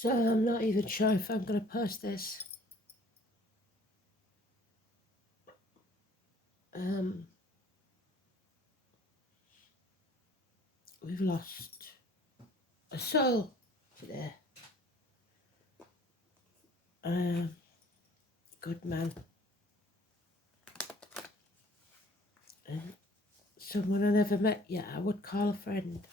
So I'm not even sure if I'm going to post this. We've lost a soul today. Good man. And someone I never met yet, I would call a friend.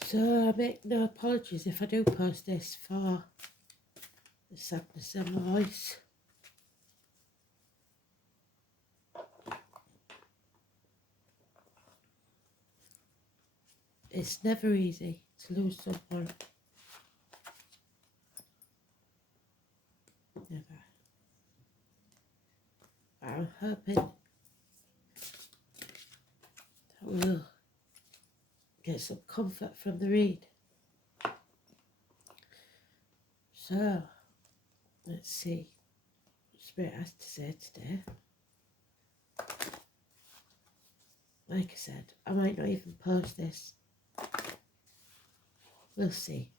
So I make no apologies if I do post this for the sadness in my voice. It's never easy to lose someone. Never. I'm hoping that we'll get some comfort from the read. So, let's see what Spirit has to say today. Like I said, I might not even post this. We'll see.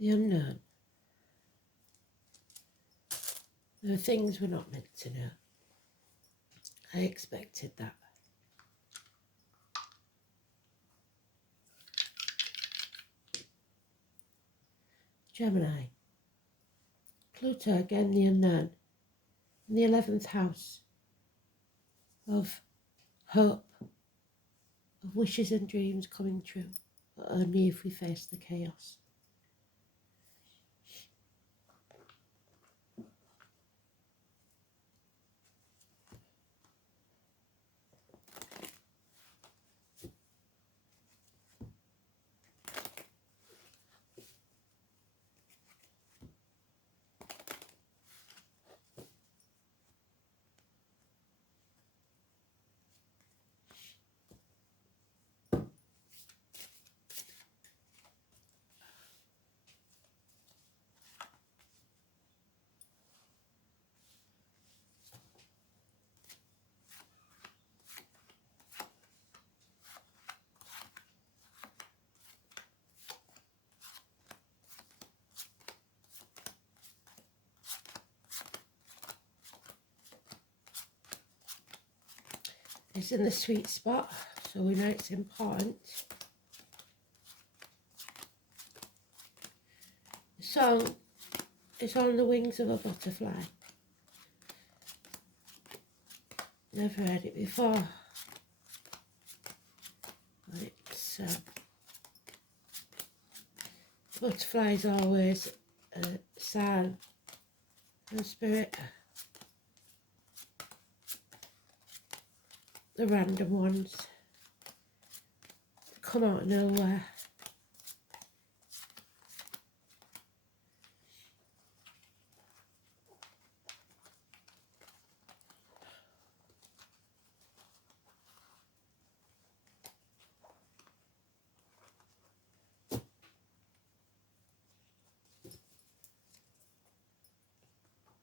The unknown. There are things we're not meant to know. I expected that. Gemini. Pluto again, the unknown. In the 11th house of hope, of wishes and dreams coming true, but only if we face the chaos. It's in the sweet spot, so we know it's important. The song is on the wings of a butterfly. Never heard it before. But it's butterfly is always a sign from spirit. The random ones come out of nowhere.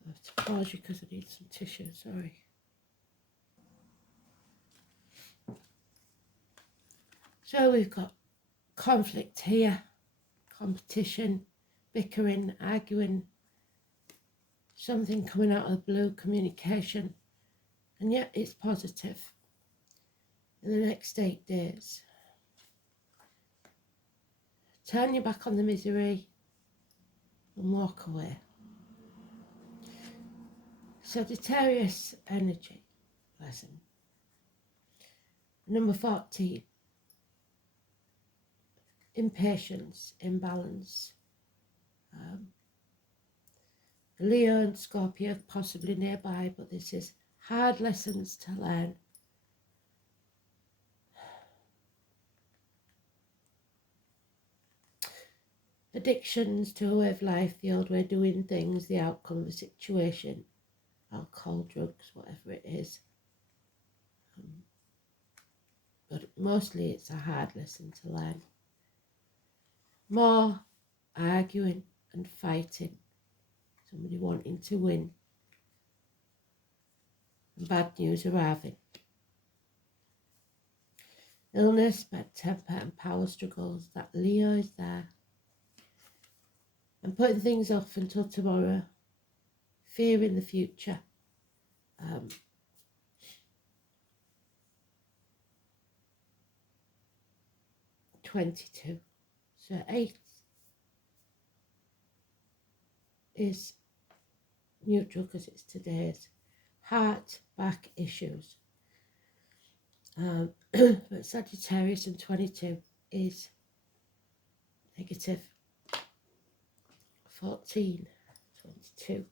I have to pause you because I need some tissue, sorry. So we've got conflict here, competition, bickering, arguing, something coming out of the blue, communication, and yet it's positive. in the next 8 days. Turn your back on the misery and walk away. Sagittarius energy lesson. Number 14. Impatience, imbalance. Leo and Scorpio possibly nearby, but this is hard lessons to learn. Addictions to a way of life, the old way of doing things, the outcome of the situation, alcohol, drugs, whatever it is. But mostly it's a hard lesson to learn. More arguing and fighting. Somebody wanting to win. And bad news arriving. Illness, bad temper and power struggles. That Leo is there. And putting things off until tomorrow. Fear in the future. 22. So 8 is neutral because it's today's. Heart, back issues. But Sagittarius and 22 is negative. 14, 22.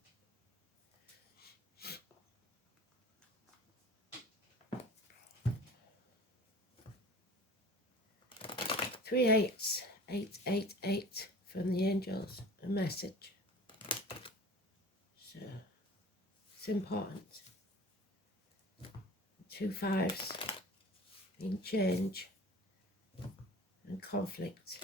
Three eights, 888 from the angels, a message. So it's important. 2 5s in change and conflict.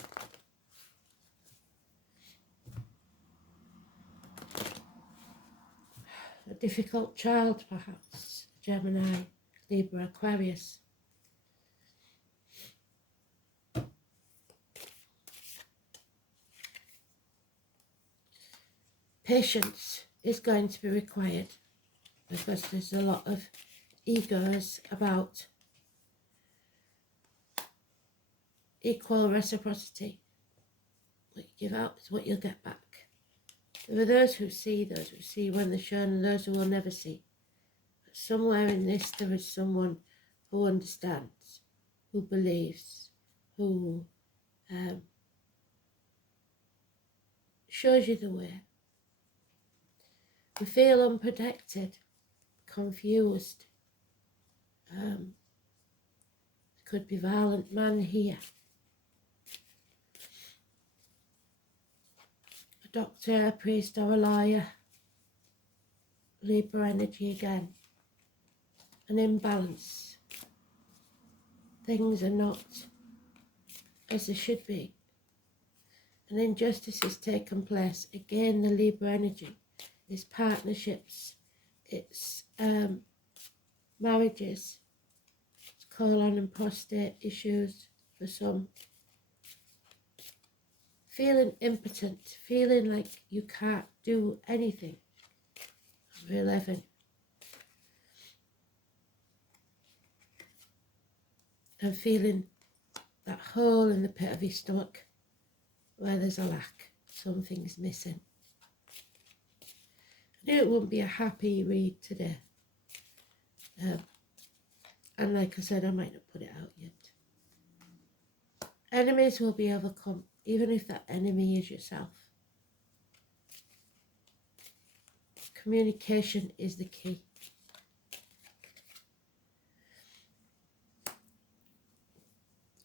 A difficult child, perhaps. Gemini, Libra, Aquarius. Patience is going to be required because there's a lot of egos about equal reciprocity. What you give out is what you'll get back. There are those who see when they're shown, and those who will never see. But somewhere in this there is someone who understands, who believes, who shows you the way. We feel unprotected, confused. Could be violent man here. A doctor, a priest or a lawyer. Libra energy again. An imbalance. Things are not as they should be. An injustice has taken place. Again, the Libra energy. It's partnerships. It's marriages. It's colon and prostate issues for some. Feeling impotent, feeling like you can't do anything. Number 11. And feeling that hole in the pit of your stomach where there's a lack, something's missing. I knew it wouldn't be a happy read today. And like I said, I might not put it out yet. Enemies will be overcome, even if that enemy is yourself. Communication is the key.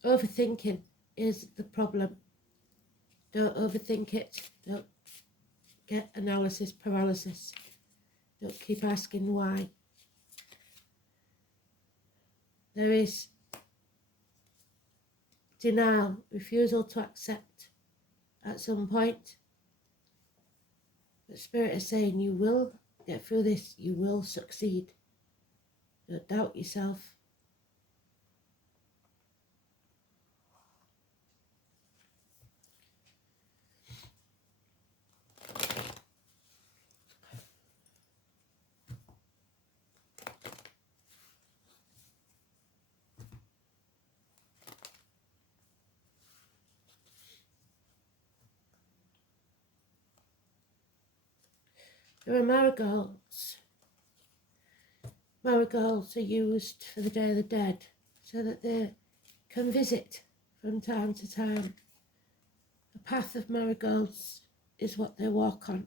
Overthinking is the problem. Don't overthink it. Don't get analysis paralysis. Don't keep asking why. There is denial, refusal to accept at some point. But Spirit is saying you will get through this, you will succeed. Don't doubt yourself. There are marigolds. Marigolds are used for the Day of the Dead so that they can visit from time to time. A path of marigolds is what they walk on.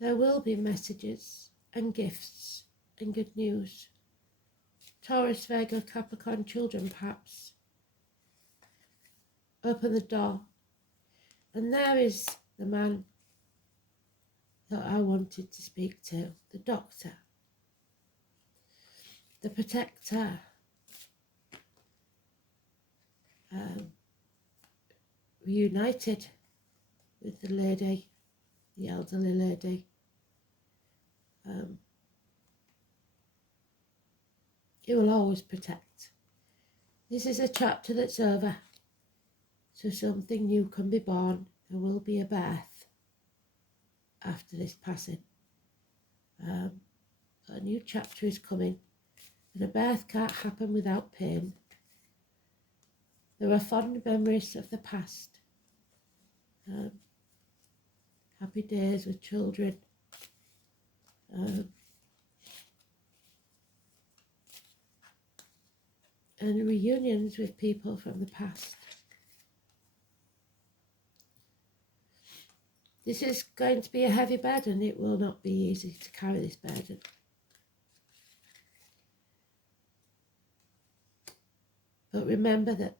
There will be messages and gifts and good news. Taurus, Virgo, Capricorn children perhaps. Open the door. And there is the man that I wanted to speak to, the doctor, the protector, reunited with the lady, the elderly lady. He will always protect. This is a chapter that's over, so something new can be born. There will be a birth after this passing. A new chapter is coming, and a birth can't happen without pain. There are fond memories of the past. Happy days with children. And reunions with people from the past. This is going to be a heavy burden. It will not be easy to carry this burden. But remember that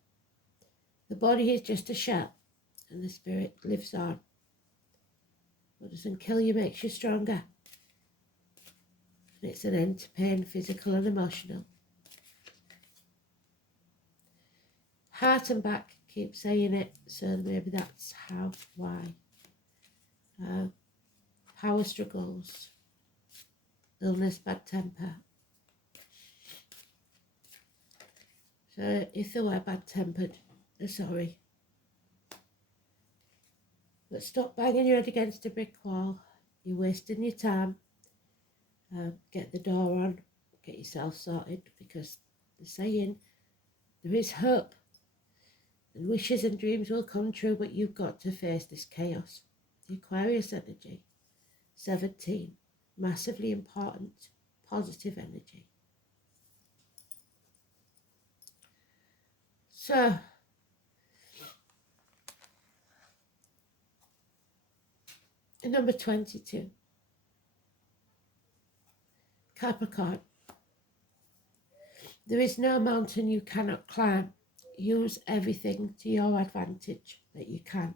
the body is just a shell and the spirit lives on. What doesn't kill you makes you stronger. And it's an end to pain, physical and emotional. Heart and back, keep saying it, so maybe that's why. Power struggles, illness, bad temper. So if they were bad-tempered, they're sorry. But stop banging your head against a brick wall. You're wasting your time. Get the door on, get yourself sorted, because they're saying there is hope. And wishes and dreams will come true, but you've got to face this chaos. The Aquarius energy, 17, massively important, positive energy. So, number 22, Capricorn. There is no mountain you cannot climb. Use everything to your advantage that you can.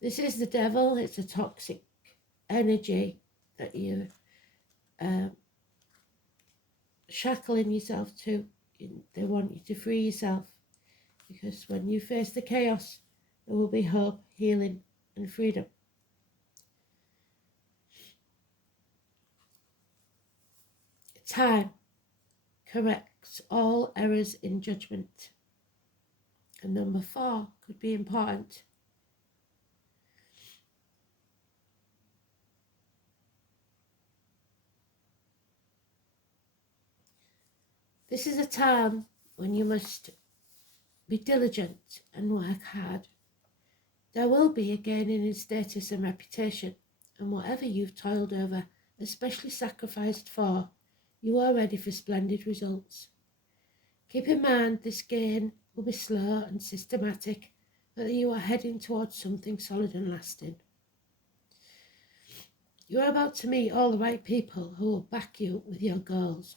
This is the devil. It's a toxic energy that you're shackling yourself to. They want you to free yourself, because when you face the chaos, there will be hope, healing and freedom. Time corrects all errors in judgment. And number 4 could be important. This is a time when you must be diligent and work hard. There will be a gaining in status and reputation, and whatever you've toiled over, especially sacrificed for, you are ready for splendid results. Keep in mind this gain will be slow and systematic, but that you are heading towards something solid and lasting. You are about to meet all the right people who will back you with your goals.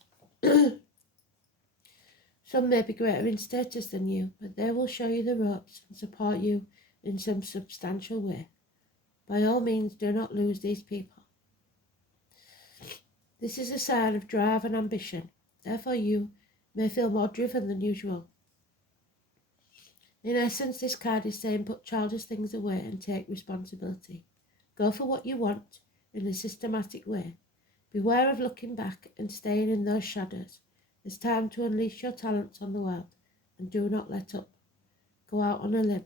Some may be greater in status than you, but they will show you the ropes and support you in some substantial way. By all means, do not lose these people. This is a sign of drive and ambition. Therefore, you may feel more driven than usual. In essence, this card is saying put childish things away and take responsibility. Go for what you want in a systematic way. Beware of looking back and staying in those shadows. It's time to unleash your talents on the world, and do not let up. Go out on a limb.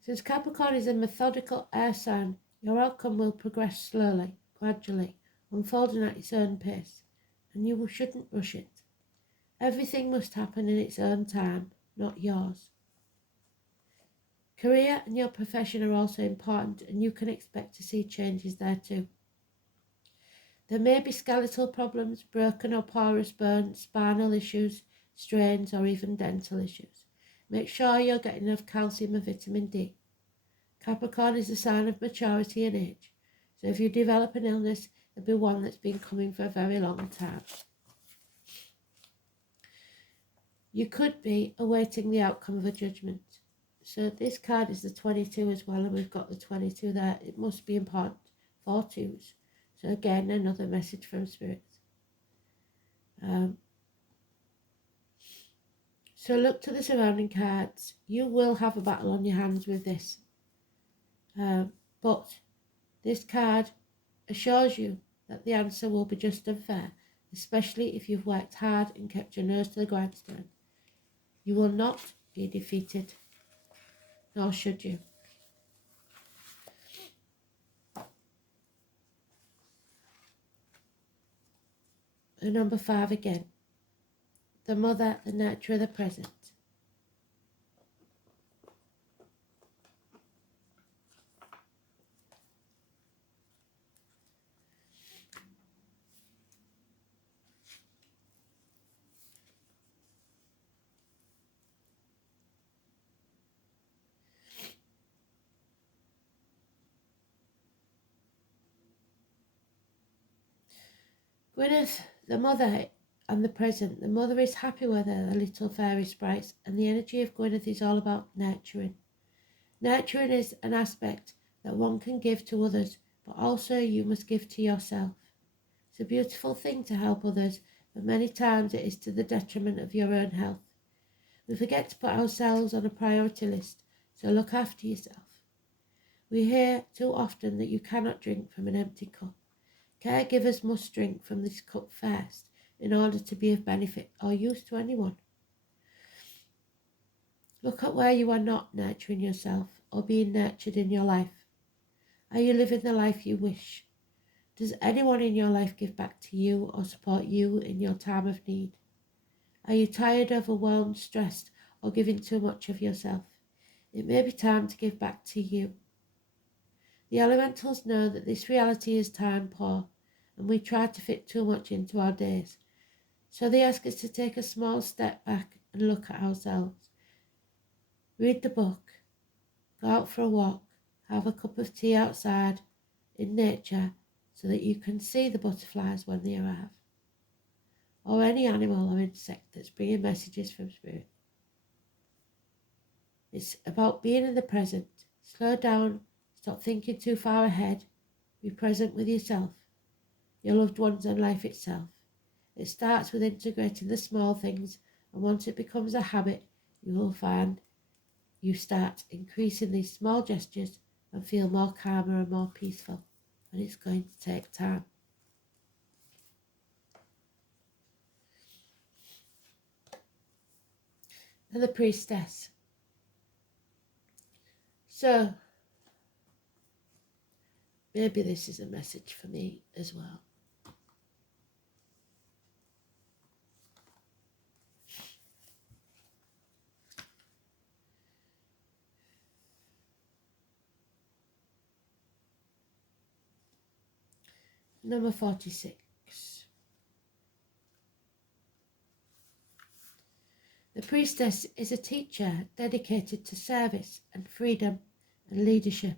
Since Capricorn is a methodical air sign, your outcome will progress slowly, gradually, unfolding at its own pace, and you shouldn't rush it. Everything must happen in its own time, not yours. Career and your profession are also important, and you can expect to see changes there too. There may be skeletal problems, broken or porous bones, spinal issues, strains, or even dental issues. Make sure you're getting enough calcium and vitamin D. Capricorn is a sign of maturity and age, so if you develop an illness, it'll be one that's been coming for a very long time. You could be awaiting the outcome of a judgment. So this card is the 22 as well, and we've got the 22 there. It must be important for twos. So again, another message from Spirit. So look to the surrounding cards. You will have a battle on your hands with this. But this card assures you that the answer will be just and fair, especially if you've worked hard and kept your nose to the grindstone. You will not be defeated, nor should you. And number 5 again. The mother, the nurturer, the present. Gwyneth, the mother and the present. The mother is happy with her little fairy sprites, and the energy of Gwyneth is all about nurturing. Nurturing is an aspect that one can give to others, but also you must give to yourself. It's a beautiful thing to help others, but many times it is to the detriment of your own health. We forget to put ourselves on a priority list, so look after yourself. We hear too often that you cannot drink from an empty cup. Caregivers must drink from this cup first in order to be of benefit or use to anyone. Look at where you are not nurturing yourself or being nurtured in your life. Are you living the life you wish? Does anyone in your life give back to you or support you in your time of need? Are you tired, overwhelmed, stressed, or giving too much of yourself? It may be time to give back to you. The elementals know that this reality is time poor, and we try to fit too much into our days. So they ask us to take a small step back and look at ourselves. Read the book, go out for a walk, have a cup of tea outside in nature so that you can see the butterflies when they arrive, or any animal or insect that's bringing messages from Spirit. It's about being in the present. Slow down, stop thinking too far ahead, be present with yourself, your loved ones and life itself. It starts with integrating the small things, and once it becomes a habit, you will find you start increasing these small gestures and feel more calmer and more peaceful, and it's going to take time. And the priestess. So, maybe this is a message for me as well. Number 46. The priestess is a teacher dedicated to service and freedom and leadership.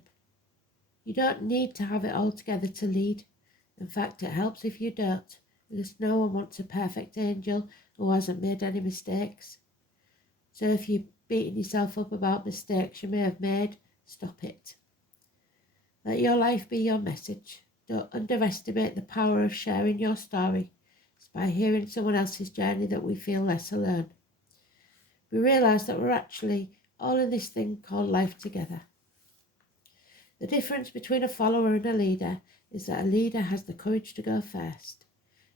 You don't need to have it all together to lead. In fact, it helps if you don't, because no one wants a perfect angel who hasn't made any mistakes. So if you're beating yourself up about mistakes you may have made, stop it. Let your life be your message. Don't underestimate the power of sharing your story. It's by hearing someone else's journey that we feel less alone. We realise that we're actually all in this thing called life together. The difference between a follower and a leader is that a leader has the courage to go first.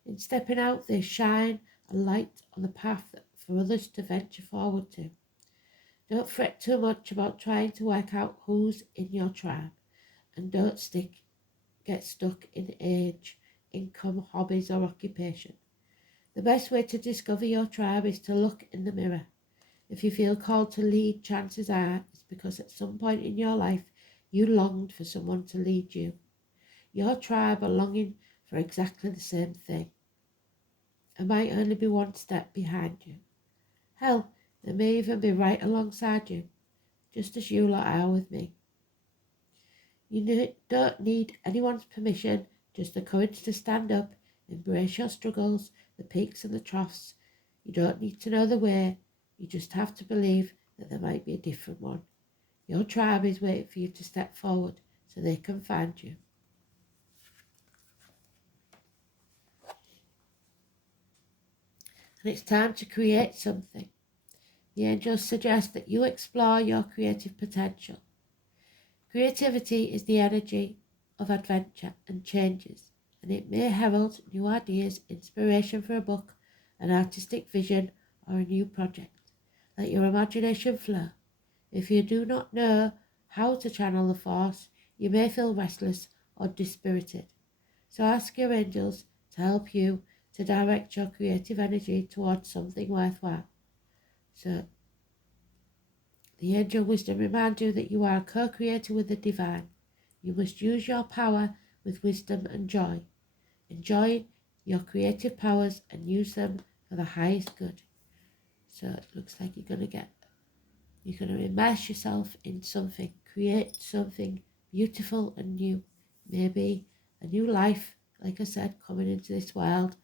In stepping out, they shine a light on the path for others to venture forward to. Don't fret too much about trying to work out who's in your tribe, and don't get stuck in age, income, hobbies, or occupation. The best way to discover your tribe is to look in the mirror. If you feel called to lead, chances are it's because at some point in your life you longed for someone to lead you. Your tribe are longing for exactly the same thing and might only be one step behind you. Hell, they may even be right alongside you, just as you lot are with me. You don't need anyone's permission, just the courage to stand up, embrace your struggles, the peaks and the troughs. You don't need to know the way, you just have to believe that there might be a different one. Your tribe is waiting for you to step forward so they can find you. And it's time to create something. The angels suggest that you explore your creative potential. Creativity is the energy of adventure and changes, and it may herald new ideas, inspiration for a book, an artistic vision, or a new project. Let your imagination flow. If you do not know how to channel the force, you may feel restless or dispirited. So ask your angels to help you to direct your creative energy towards something worthwhile. So the angel wisdom reminds you that you are a co-creator with the divine. You must use your power with wisdom and joy. Enjoy your creative powers and use them for the highest good. So it looks like you're going to immerse yourself in something, create something beautiful and new. Maybe a new life, like I said, coming into this world.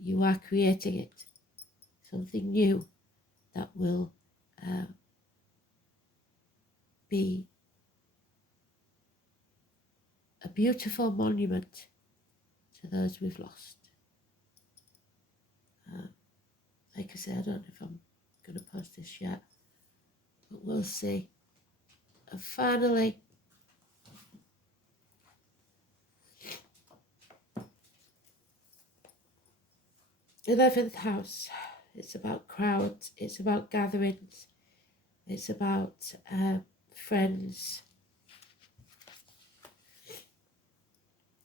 You are creating it. Something new that will be a beautiful monument to those we've lost. Like I said, I don't know if I'm going to post this yet, but we'll see. And finally, the 11th house. It's about crowds, it's about gatherings, it's about friends,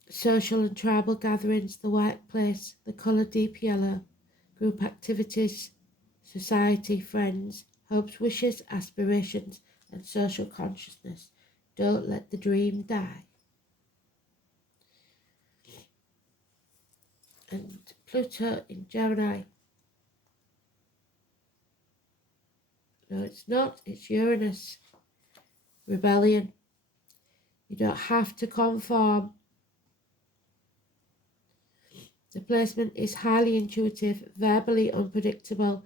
social and tribal gatherings, the workplace, the colour deep yellow, group activities, society, friends, hopes, wishes, aspirations, and social consciousness. Don't let the dream die. And Pluto in Gemini. No, it's not. It's Uranus. Rebellion. You don't have to conform. The placement is highly intuitive, verbally unpredictable,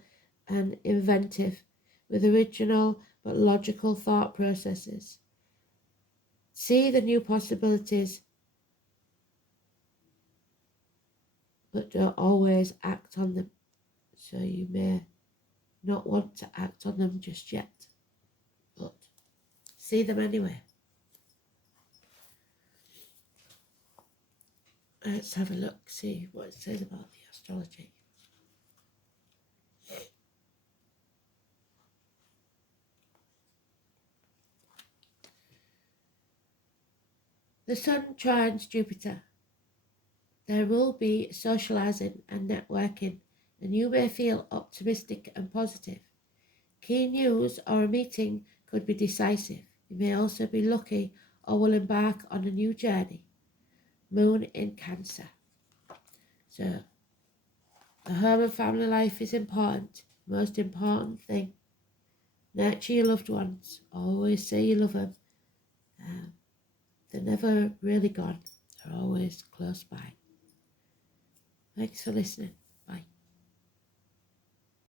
and inventive, with original but logical thought processes. See the new possibilities, but don't always act on them. So you may not want to act on them just yet, but see them anyway. Let's have a look, see what it says about the astrology. The Sun trines Jupiter. There will be socializing and networking, and you may feel optimistic and positive. Key news or a meeting could be decisive. You may also be lucky or will embark on a new journey. Moon in Cancer. So, the home and family life is important. Most important thing. Nurture your loved ones. Always say you love them. They're never really gone. They're always close by. Thanks for listening.